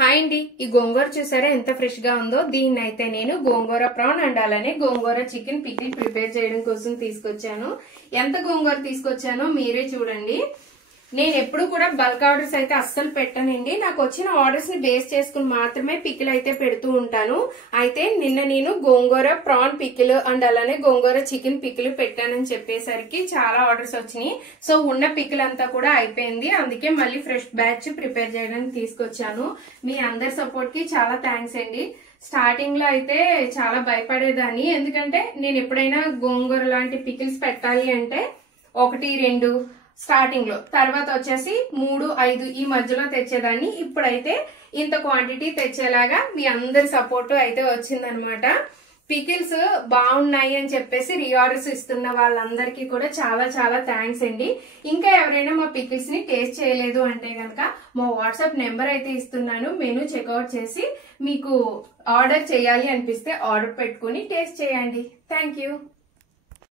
Hi అండి, ఈ గోంగూర చూసారా ఎంత ఫ్రెష్ గా ఉందో. దీన్ని అయితే నేను గోంగూర ప్రాన్ అండ్ అలానే గోంగూర చికెన్ పికిల్ ప్రిపేర్ చేయడం కోసం తీసుకొచ్చాను. ఎంత గోంగూర తీసుకొచ్చానో మీరే చూడండి. నేను ఎప్పుడు కూడా బల్క్ ఆర్డర్స్ అయితే అస్సలు పెట్టనండి. నాకు వచ్చిన ఆర్డర్స్ ని బేస్ చేసుకుని మాత్రమే పికిల్ అయితే పెడుతూ ఉంటాను. అయితే నిన్న నేను గోంగూర ప్రాన్ పికిల్ అండ్ అలానే గోంగూర చికెన్ పికిల్ పెట్టానని చెప్పేసరికి చాలా ఆర్డర్స్ వచ్చినాయి. సో ఉన్న పికిల్ అంతా కూడా అయిపోయింది. అందుకే మళ్ళీ ఫ్రెష్ బ్యాచ్ ప్రిపేర్ చేయడానికి తీసుకొచ్చాను. మీ అందరి సపోర్ట్ కి చాలా థ్యాంక్స్ అండి. స్టార్టింగ్ లో అయితే చాలా భయపడేదాన్ని, ఎందుకంటే నేను ఎప్పుడైనా గోంగూర లాంటి పికిల్స్ పెట్టాలి అంటే 1, 2 స్టార్టింగ్ లో, తర్వాత వచ్చేసి 3, 5 ఈ మధ్యలో తెచ్చేదాన్ని. ఇప్పుడైతే ఇంత క్వాంటిటీ తెచ్చేలాగా మీ అందరి సపోర్ట్ అయితే వచ్చిందనమాట. పికిల్స్ బాగున్నాయి అని చెప్పేసి రీఆర్డర్స్ ఇస్తున్న వాళ్ళందరికీ కూడా చాలా చాలా థ్యాంక్స్ అండి. ఇంకా ఎవరైనా మా పికిల్స్ ని టేస్ట్ చేయలేదు అంటే గనక మా వాట్సాప్ నెంబర్ అయితే ఇస్తున్నాను. మెనూ చెక్అవుట్ చేసి మీకు ఆర్డర్ చేయాలి అనిపిస్తే ఆర్డర్ పెట్టుకుని టేస్ట్ చేయండి. Thank you.